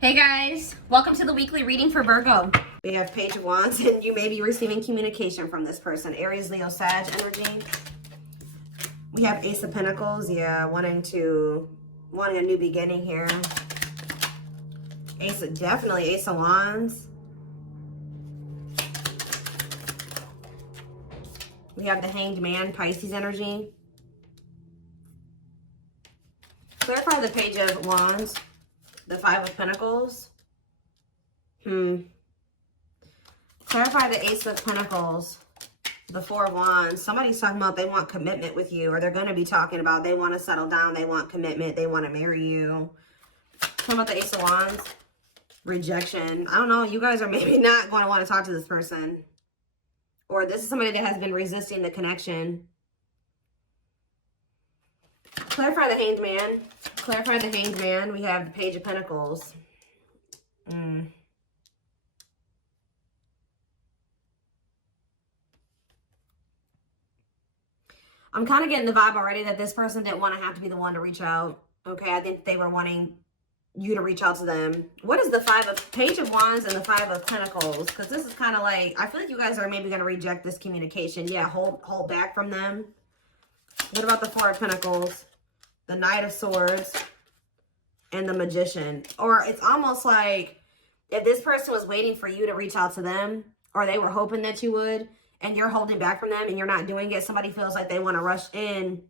Hey guys, welcome to the weekly reading for Virgo. We have Page of Wands, and you may be receiving communication from this person. Aries, Leo, Sag energy. We have Ace of Pentacles, yeah, wanting a new beginning here. Definitely Ace of Wands. We have the Hanged Man, Pisces energy. Clarify the Page of Wands. The Five of Pentacles. Clarify the Ace of Pentacles. The Four of Wands. Somebody's talking about they want commitment with you, or they're going to be talking about they want to settle down, they want commitment, they want to marry you. Talking about the Ace of Wands. Rejection. I don't know. You guys are maybe not going to want to talk to this person. Or this is somebody that has been resisting the connection. Clarify the Hanged Man. Clarify the Hanged Man. We have the Page of Pentacles. I'm kind of getting the vibe already that this person didn't want to have to be the one to reach out. Okay, I think they were wanting you to reach out to them. What is the Page of Wands and the Five of Pentacles? Because this is kind of like, I feel like you guys are maybe going to reject this communication. Yeah, hold back from them. What about the Four of Pentacles? The Knight of Swords and the Magician. Or it's almost like if this person was waiting for you to reach out to them, or they were hoping that you would, and you're holding back from them and you're not doing it, somebody feels like they want to rush in.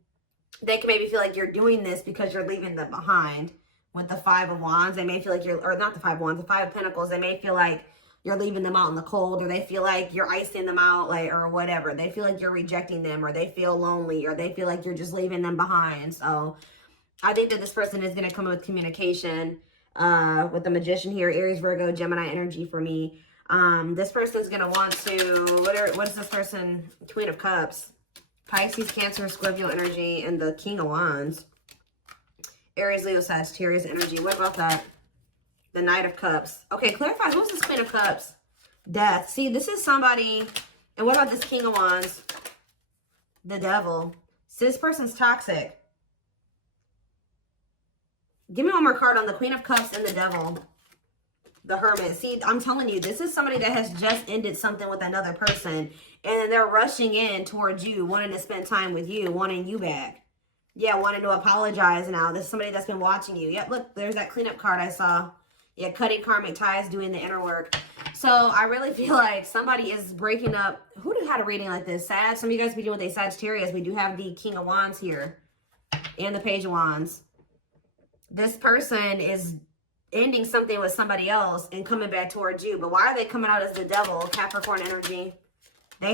They can maybe feel like you're doing this because you're leaving them behind. With the Five of Wands, they may feel like you're, or not the Five of Wands, the Five of Pentacles, they may feel like you're leaving them out in the cold, or they feel like you're icing them out, like, or whatever. They feel like you're rejecting them, or they feel lonely, or they feel like you're just leaving them behind. So I think that this person is going to come with communication with the Magician here. Aries, Virgo, Gemini energy for me. This person's going to want to, what is this person? Queen of Cups. Pisces, Cancer, Scorpio energy, and the King of Wands. Aries, Leo, Sagittarius energy. What about that? The Knight of Cups. Okay, clarify. Who's this Queen of Cups? Death. See, this is somebody. And what about this King of Wands? The Devil. So this person's toxic. Give me one more card on the Queen of Cups and the Devil. The Hermit. See, I'm telling you, this is somebody that has just ended something with another person. And they're rushing in towards you, wanting to spend time with you, wanting you back. Yeah, wanting to apologize now. This is somebody that's been watching you. Yeah, look, there's that cleanup card I saw. Yeah, cutting karmic ties, doing the inner work. So I really feel like somebody is breaking up. Who had a reading like this? Some of you guys be doing with a Sagittarius. We do have the King of Wands here and the Page of Wands. This person is ending something with somebody else and coming back towards you. But why are they coming out as the Devil? Capricorn energy. They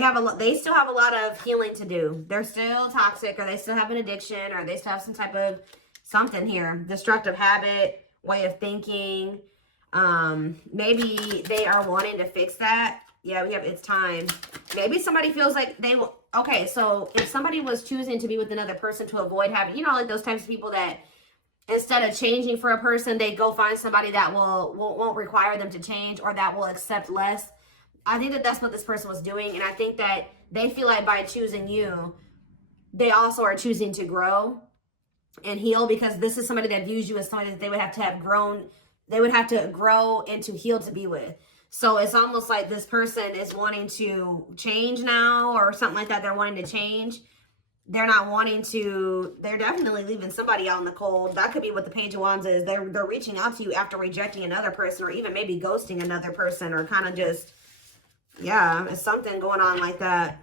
still have a lot of healing to do. They're still toxic, or they still have an addiction, or they still have some type of something here. Destructive habit, way of thinking. Maybe they are wanting to fix that. Yeah, it's time. Maybe somebody feels like okay, so if somebody was choosing to be with another person to avoid having, like those types of people that instead of changing for a person, they go find somebody that won't require them to change, or that will accept less. I think that that's what this person was doing. And I think that they feel like by choosing you, they also are choosing to grow and heal, because this is somebody that views you as somebody that they would have to have grown. They would have to grow and to heal to be with. So it's almost like this person is wanting to change now, or something like that. They're wanting to change. They're not wanting to, they're definitely leaving somebody out in the cold. That could be what the Page of Wands is. They're reaching out to you after rejecting another person, or even maybe ghosting another person, or kind of just, yeah, it's something going on like that.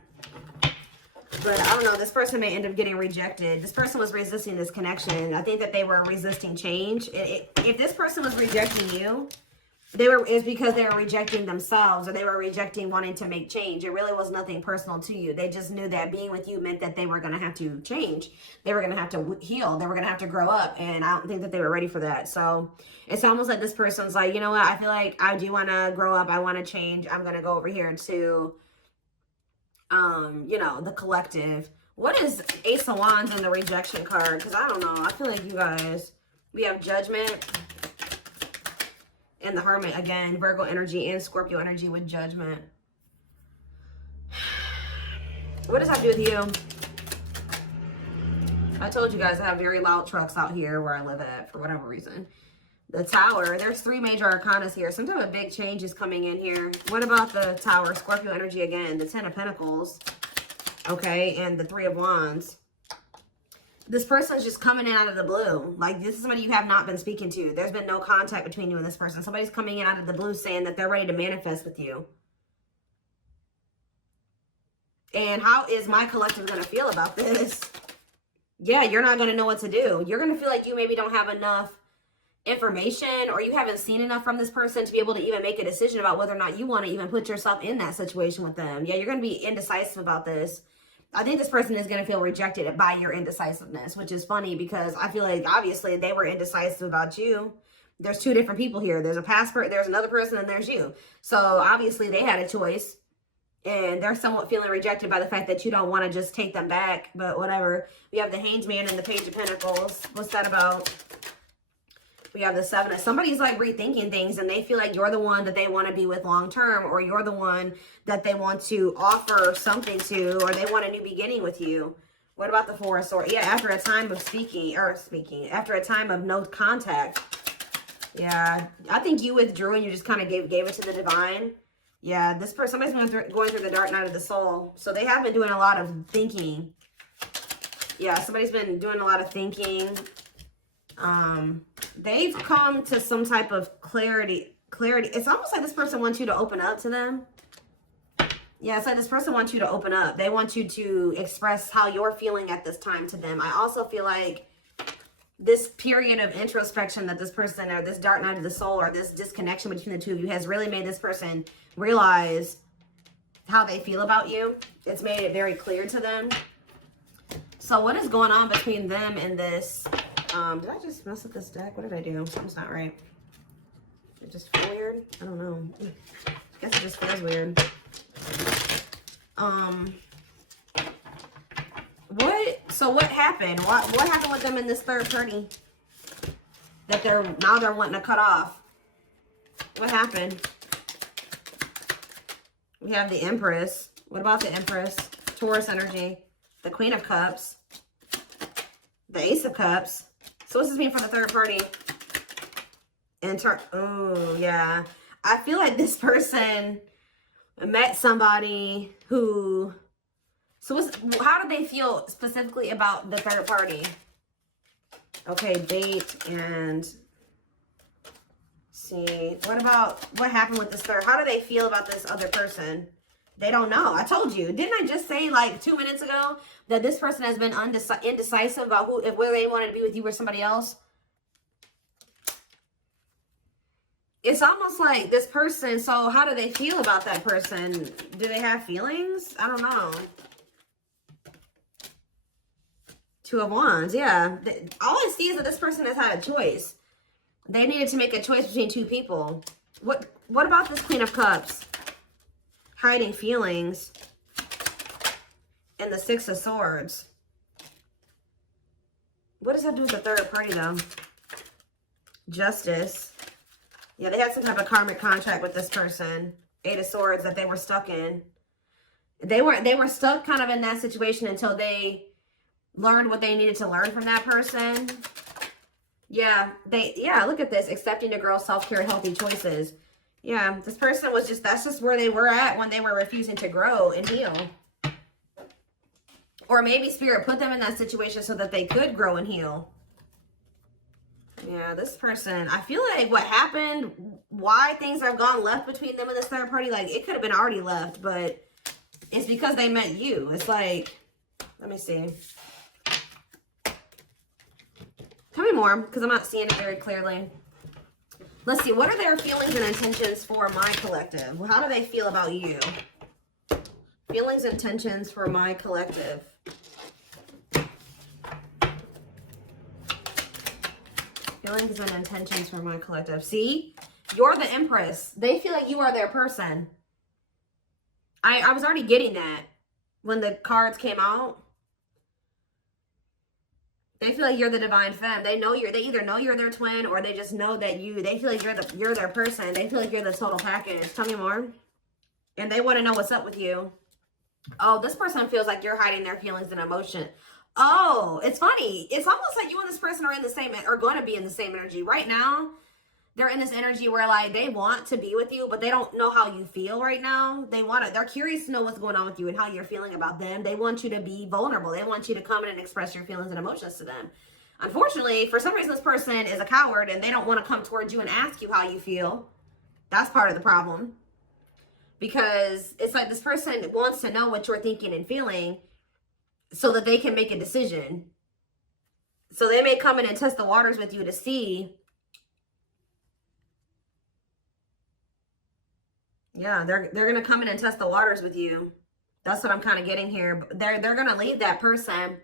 But I don't know, this person may end up getting rejected. This person was resisting this connection. I think that they were resisting change. If this person was rejecting you, it's because they were rejecting themselves, or they were rejecting wanting to make change. It really was nothing personal to you. They just knew that being with you meant that they were going to have to change. They were going to have to heal. They were going to have to grow up. And I don't think that they were ready for that. So it's almost like this person's like, you know what? I feel like I do want to grow up. I want to change. I'm going to go over here to, the collective. What is Ace of Wands and the rejection card? Because I don't know. I feel like you guys, we have Judgment and the Hermit again, Virgo energy and Scorpio energy with Judgment. What does that have to do with you? I told you guys I have very loud trucks out here where I live at for whatever reason. The Tower. There's 3 major arcanas here. Some type of big change is coming in here. What about the Tower? Scorpio energy again. The 10 of Pentacles. Okay, and the 3 of Wands. This person's just coming in out of the blue. Like, this is somebody you have not been speaking to. There's been no contact between you and this person. Somebody's coming in out of the blue saying that they're ready to manifest with you. And how is my collective going to feel about this? Yeah, you're not going to know what to do. You're going to feel like you maybe don't have enough information, or you haven't seen enough from this person to be able to even make a decision about whether or not you want to even put yourself in that situation with them. Yeah, you're going to be indecisive about this. I think this person is going to feel rejected by your indecisiveness, which is funny because I feel like obviously they were indecisive about you. There's 2 different people here. There's a passport, there's another person, and there's you. So obviously they had a choice, and they're somewhat feeling rejected by the fact that you don't want to just take them back, but whatever. We have the Hanged Man and the Page of Pentacles. What's that about? We have the 7 of, somebody's like rethinking things, and they feel like you're the one that they want to be with long term, or you're the one that they want to offer something to, or they want a new beginning with you. What about the 4 of Swords? Yeah, after a time of after a time of no contact. Yeah, I think you withdrew and you just kind of gave it to the divine. Yeah, this person, somebody's going through the dark night of the soul. So they have been doing a lot of thinking. Yeah, somebody's been doing a lot of thinking. They've come to some type of clarity. It's almost like this person wants you to open up to them. Yeah, it's like this person wants you to open up. They want you to express how you're feeling at this time to them. I also feel like this period of introspection that this person, or this dark night of the soul, or this disconnection between the 2 of you has really made this person realize how they feel about you. It's made it very clear to them. So what is going on between them and this? Did I just mess up this deck? What did I do? Something's not right. It just feel weird? I don't know. I guess it just feels weird. What happened? What happened with them in this third party that they're wanting to cut off? What happened? We have the Empress. What about the Empress? Taurus energy. The Queen of Cups. The Ace of Cups. So what's this mean for the third party? Oh, yeah. I feel like this person met somebody who... So how do they feel specifically about the third party? Okay, date and... See, what happened with this third? How do they feel about this other person? They don't know. I told you. Didn't I just say like 2 minutes ago that this person has been indecisive about whether they wanted to be with you or somebody else? It's almost like this person, so how do they feel about that person? Do they have feelings? I don't know. 2 of Wands, yeah. All I see is that this person has had a choice. They needed to make a choice between 2 people. What about this Queen of Cups? Hiding feelings. And the 6 of Swords. What does that do with the third party, though? Justice. Yeah, they had some type of karmic contract with this person. 8 of Swords that they were stuck in. They were stuck kind of in that situation until they learned what they needed to learn from that person. Yeah, look at this. Accepting a girl's self-care, healthy choices. Yeah, this person was that's just where they were at when they were refusing to grow and heal. Or maybe Spirit put them in that situation so that they could grow and heal. Yeah, this person, I feel like what happened, why things have gone left between them and this third party, like it could have been already left, but it's because they met you. It's like, let me see. Tell me more, because I'm not seeing it very clearly. Let's see, what are their feelings and intentions for my collective? How do they feel about you? Feelings and intentions for my collective. Feelings and intentions for my collective. See? You're the Empress. They feel like you are their person. I was already getting that when the cards came out. They feel like you're the divine femme. They either know you're their twin, or they just know that they feel like you're their person. They feel like you're the total package. Tell me more. And they want to know what's up with you. Oh, this person feels like you're hiding their feelings and emotion. Oh, it's funny. It's almost like you and this person are in the same, or going to be in the same energy right now. they're in this energy where like they want to be with you, but they don't know how you feel right now. They're curious to know what's going on with you and how you're feeling about them. They want you to be vulnerable. They want you to come in and express your feelings and emotions to them. Unfortunately, for some reason, this person is a coward and they don't want to come towards you and ask you how you feel. That's part of the problem. Because it's like this person wants to know what you're thinking and feeling so that they can make a decision. So they may come in and test the waters with you to see. Yeah, they're going to come in and test the waters with you. That's what I'm kind of getting here. They're going to leave that person.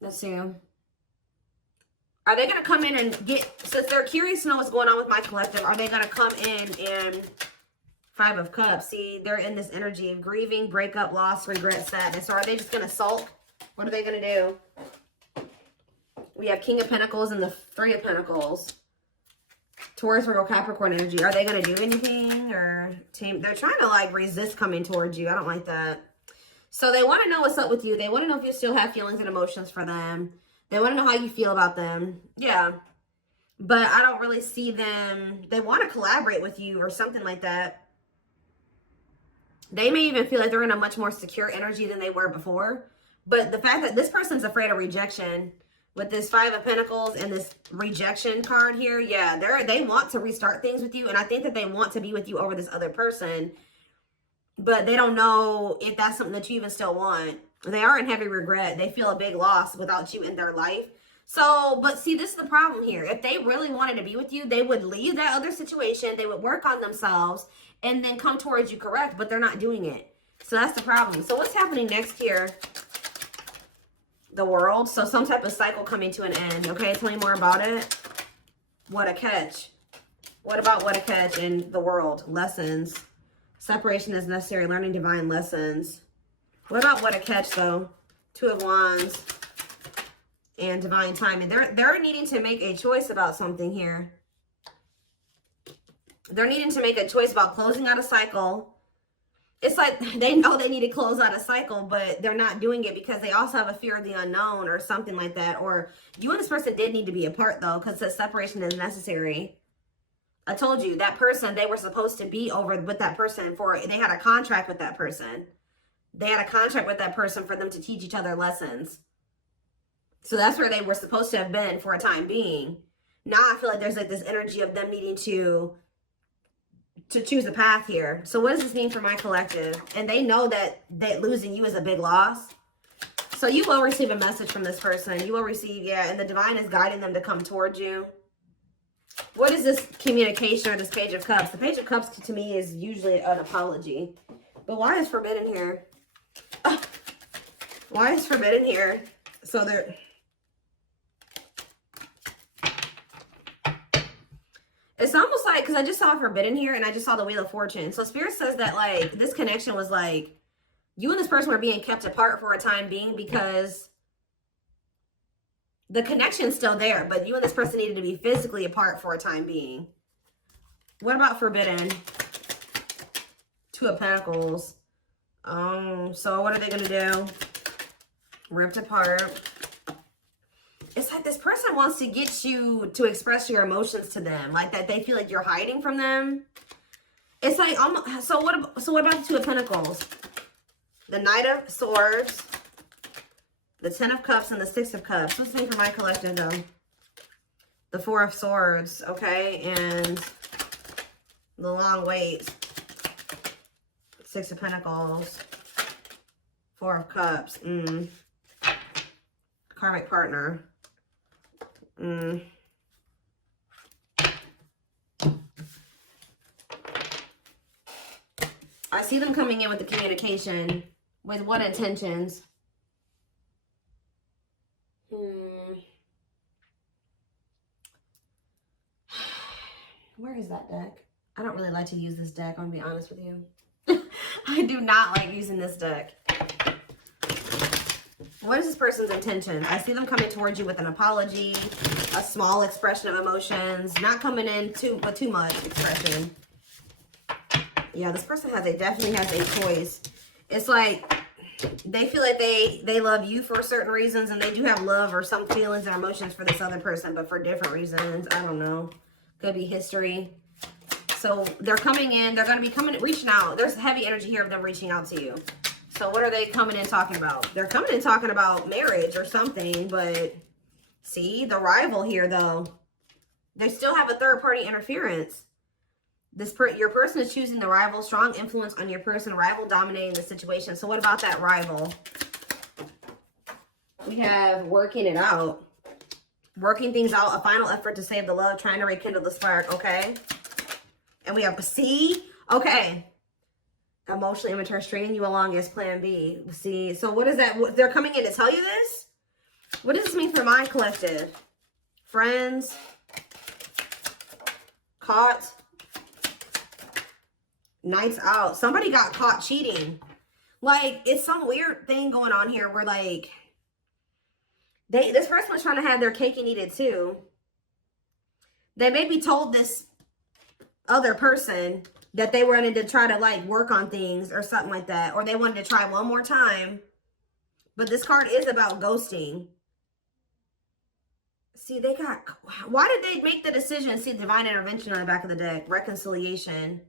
Let's see. Are they going to come in and since they're curious to know what's going on with my collective, are they going to come in and Five of Cups? See, they're in this energy of grieving, breakup, loss, regret, sadness. So are they just going to sulk? What are they going to do? We have King of Pentacles and the Three of Pentacles. Taurus, Virgo, Capricorn energy. Are they going to do anything? Or they're trying to like resist coming towards you. I don't like that. So they want to know what's up with you. They want to know if you still have feelings and emotions for them. They want to know how you feel about them. Yeah. But I don't really see them. They want to collaborate with you or something like that. They may even feel like they're in a much more secure energy than they were before. But the fact that this person's afraid of rejection with this Five of Pentacles and this rejection card here, yeah, they want to restart things with you. And I think that they want to be with you over this other person. But they don't know if that's something that you even still want. They are in heavy regret. They feel a big loss without you in their life. So, but see, this is the problem here. If they really wanted to be with you, they would leave that other situation. They would work on themselves and then come towards you, correct? But they're not doing it. So that's the problem. So what's happening next here? The World. So some type of cycle coming to an end. Okay, tell me more about it. What a catch. What about what a catch in the World? Lessons. Separation is necessary. Learning divine lessons. What about what a catch though? Two of Wands and divine timing. They're needing to make a choice about something here. They're needing to make a choice about closing out a cycle. It's like they know they need to close out a cycle, but they're not doing it because they also have a fear of the unknown or something like that. Or you and this person did need to be apart though, because the separation is necessary. I told you that person, they were supposed to be over with that person they had a contract with that person. They had a contract with that person for them to teach each other lessons. So that's where they were supposed to have been for a time being. Now I feel like there's like this energy of them needing to choose a path here. So what does this mean for my collective? And they know that losing you is a big loss. So you will receive a message from this person. You will receive, yeah, and the divine is guiding them to come towards you. What is this communication or this Page of Cups? The Page of Cups to me is usually an apology. But why is forbidden here? Why is forbidden here? So they're... It's almost like, because I just saw forbidden here and I just saw the Wheel of Fortune. So Spirit says that like this connection was like you and this person were being kept apart for a time being because the connection's still there, but you and this person needed to be physically apart for a time being. What about forbidden? Two of Pentacles. So what are they going to do? Ripped apart. It's like this person wants to get you to express your emotions to them. Like that they feel like you're hiding from them. It's like, so what about the Two of Pentacles? The Knight of Swords. The Ten of Cups and the Six of Cups. What's the name for my collective though? The Four of Swords. Okay. And the long wait. Six of Pentacles. Four of Cups. Karmic partner. I see them coming in with the communication. With what intentions? Where is that deck? I don't really like to use this deck, I'm gonna be honest with you. I do not like using this deck. What is this person's intention? I see them coming towards you with an apology, a small expression of emotions, not coming in with too much expression. Yeah, this person definitely has a choice. It's like They feel like they love you for certain reasons, and they do have love or some feelings and emotions for this other person, but for different reasons. I don't know. Could be history. So they're coming in. They're going to be reaching out. There's heavy energy here of them reaching out to you. So what are they coming in talking about? They're coming in talking about marriage or something, but see, the rival here, though. They still have a third-party interference. Your person is choosing the rival, strong influence on your person, rival dominating the situation. So what about that rival? We have working it out. Working things out, a final effort to save the love, trying to rekindle the spark, okay? And we have, see? Okay. Emotionally immature, stringing you along as plan B. See, so what is that? They're coming in to tell you this? What does this mean for my collective? Friends? Caught? Nights out. Somebody got caught cheating. Like, it's some weird thing going on here where, like, this person was trying to have their cake and eat it too. They maybe told this other person that they wanted to try to, like, work on things or something like that. Or they wanted to try one more time. But this card is about ghosting. See, they got... Why did they make the decision? See, divine intervention on the back of the deck. Reconciliation.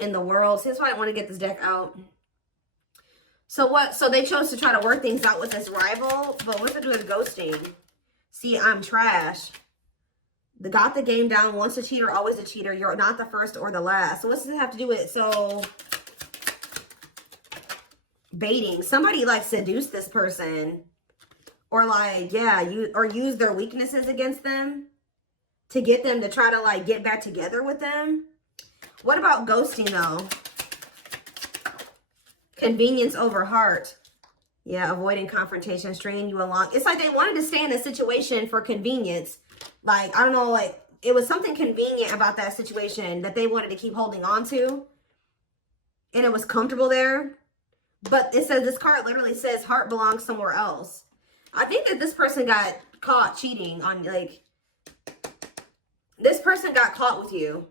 In the world. See, that's why I want to get this deck out. So what? So they chose to try to work things out with this rival. But what's it do with ghosting? See, I'm trash. They got the game down. Once a cheater, always a cheater. You're not the first or the last. So what's this have to do with? So baiting. Somebody like seduced this person. Or like, yeah, use their weaknesses against them to get them to try to like get back together with them. What about ghosting though? Convenience over heart. Yeah, avoiding confrontation, stringing you along. It's like they wanted to stay in a situation for convenience. Like, I don't know, like, it was something convenient about that situation that they wanted to keep holding on to. And it was comfortable there. But it says, this card literally says heart belongs somewhere else. I think that this person got caught cheating on, like, this person got caught with you.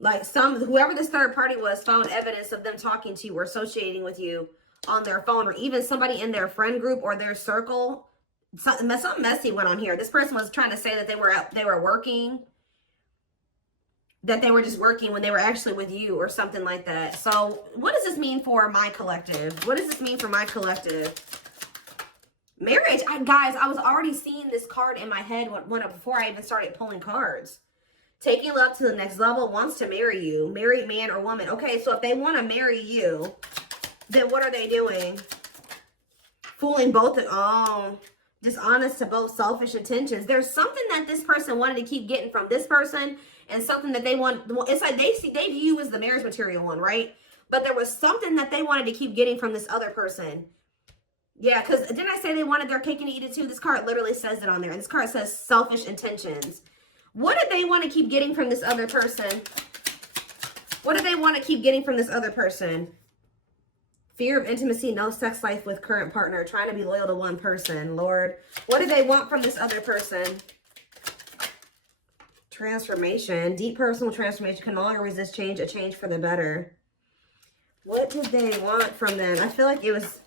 Like, whoever this third party was found evidence of them talking to you or associating with you on their phone, or even somebody in their friend group or their circle. Something messy went on here. This person was trying to say that they were working, that they were just working when they were actually with you or something like that. So what does this mean for my collective? What does this mean for my collective? Marriage. Guys, I was already seeing this card in my head before I even started pulling cards. Taking love to the next level, wants to marry you. Married man or woman. Okay, so if they want to marry you, then what are they doing? Fooling both. Oh, dishonest to both, selfish intentions. There's something that this person wanted to keep getting from this person, and something that they want. It's like they view you as the marriage material one, right? But there was something that they wanted to keep getting from this other person. Yeah, because didn't I say they wanted their cake and eat it too? This card literally says it on there. And this card says selfish intentions. What did they want to keep getting from this other person? What do they want to keep getting from this other person? Fear of intimacy, no sex life with current partner, trying to be loyal to one person. Lord, what do they want from this other person? Transformation, deep personal transformation, can no longer resist change, a change for the better. What did they want from them? I feel like it was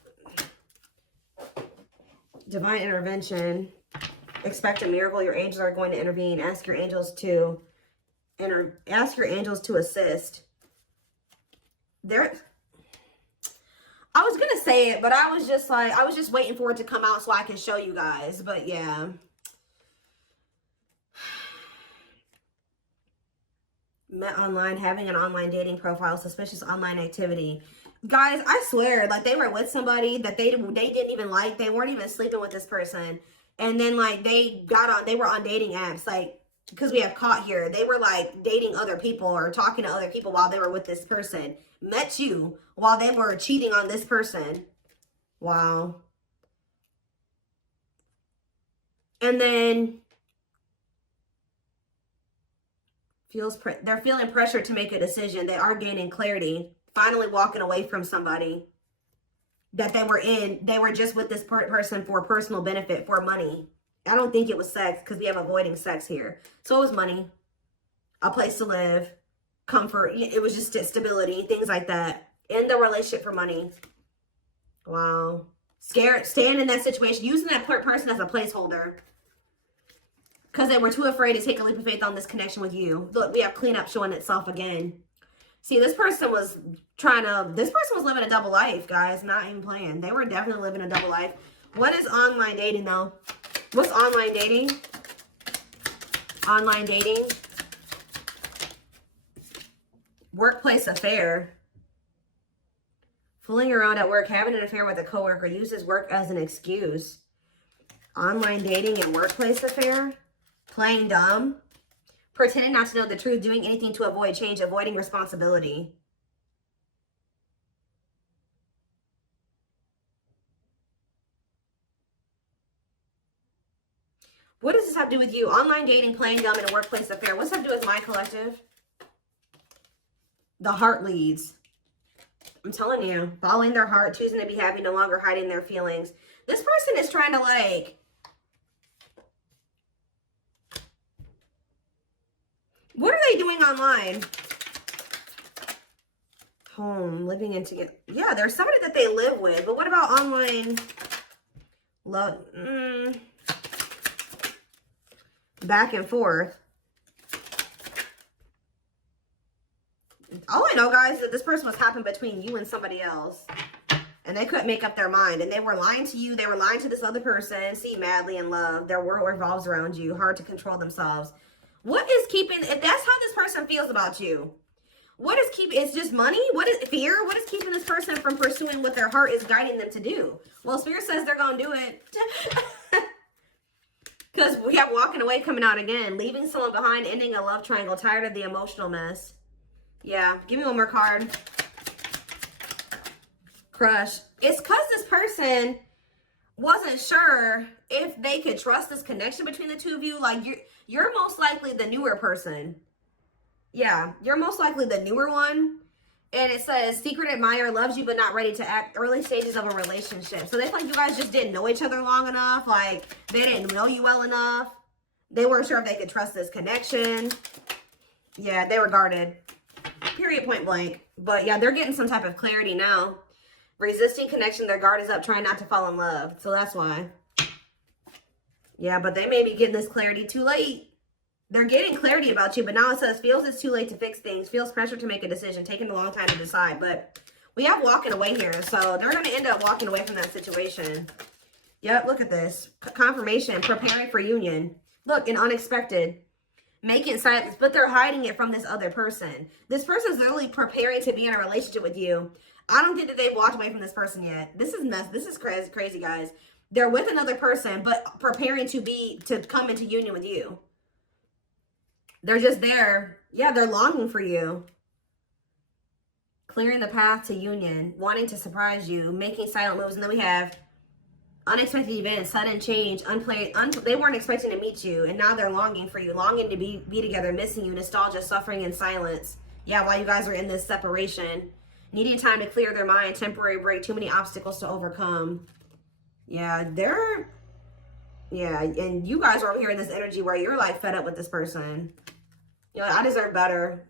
divine intervention. Expect a miracle. Your angels are going to intervene. Ask your angels to assist. I was gonna say it, but I was just waiting for it to come out so I can show you guys. But yeah. Met online, having an online dating profile, suspicious online activity. Guys, I swear, like, they were with somebody that they didn't even like. They weren't even sleeping with this person. And then, like, they were on dating apps, like, because we have caught here. They were, like, dating other people or talking to other people while they were with this person. Met you while they were cheating on this person. Wow. And then they're feeling pressure to make a decision. They are gaining clarity. Finally walking away from somebody that they were just with this person for personal benefit, for money. I don't think it was sex, because we have avoiding sex here. So it was money, a place to live, comfort. It was just stability, things like that. In the relationship for money. Wow. Scared, staying in that situation, using that person as a placeholder. Because they were too afraid to take a leap of faith on this connection with you. Look, we have cleanup showing itself again. See, this person was living a double life, guys. Not even playing. They were definitely living a double life. What is online dating, though? What's online dating? Online dating. Workplace affair. Fooling around at work, having an affair with a coworker, uses work as an excuse. Online dating and workplace affair. Playing dumb. Pretending not to know the truth, doing anything to avoid change, avoiding responsibility. What does this have to do with you? Online dating, playing dumb, and a workplace affair. What's that have to do with my collective? The heart leads. I'm telling you, following their heart, choosing to be happy, no longer hiding their feelings. This person is trying to like, what are they doing online? Home, living in together. Yeah, there's somebody that they live with, but what about online love? Back and forth. All I know, guys, is that this person was happening between you and somebody else. And they couldn't make up their mind. And they were lying to you. They were lying to this other person. See, madly in love. Their world revolves around you. Hard to control themselves. What is keeping, if that's how this person feels about you, what is keeping, it's just money? What is fear? What is keeping this person from pursuing what their heart is guiding them to do? Well, Spirit says they're going to do it. Because we have walking away coming out again. Leaving someone behind, ending a love triangle, tired of the emotional mess. Yeah, give me one more card. Crush. It's because this person wasn't sure if they could trust this connection between the two of you. Like, you're most likely the newer person. Yeah, you're most likely the newer one. And it says, secret admirer, loves you but not ready to act, early stages of a relationship. So they feel like you guys just didn't know each other long enough. Like, they didn't know you well enough. They weren't sure if they could trust this connection. Yeah, they were guarded. Period, point blank. But yeah, they're getting some type of clarity now. Resisting connection, their guard is up, trying not to fall in love. So that's why. Yeah, but they may be getting this clarity too late. They're getting clarity about you, but now it says, feels it's too late to fix things, feels pressure to make a decision, taking a long time to decide. But we have walking away here, so they're going to end up walking away from that situation. Yep, look at this. Confirmation, preparing for union. Look, an unexpected. Making silence, but they're hiding it from this other person. This person's literally preparing to be in a relationship with you. I don't think that they've walked away from this person yet. This is nuts. This is crazy, guys. They're with another person, but preparing to come into union with you. They're just there. Yeah, they're longing for you. Clearing the path to union, wanting to surprise you, making silent moves, and then we have unexpected events, sudden change, they weren't expecting to meet you, and now they're longing for you, longing to be together, missing you, nostalgia, suffering, and silence. Yeah, while you guys are in this separation. Needing time to clear their mind, temporary break, too many obstacles to overcome. Yeah, and you guys are over here in this energy where you're like fed up with this person. You're like, I deserve better.